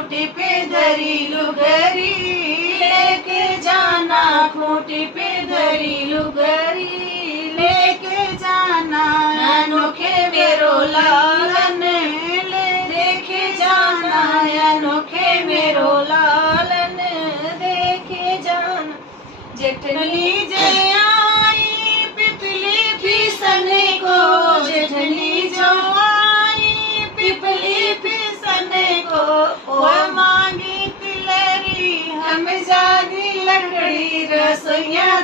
खूंटी पे धरी लुगरी, लेके जाना खूंटी पे धरी लुगरी, लेके जाना अनोखे मेरो लालन, ले देखे जाना अनोखे मेरो लालन, देखे जाना। जेठनी जे आई पिपली फिसने को, जेठनी जो आई पिपली फिसने को, वो मांगी तिलरी हम जानी लकड़ी रसोइया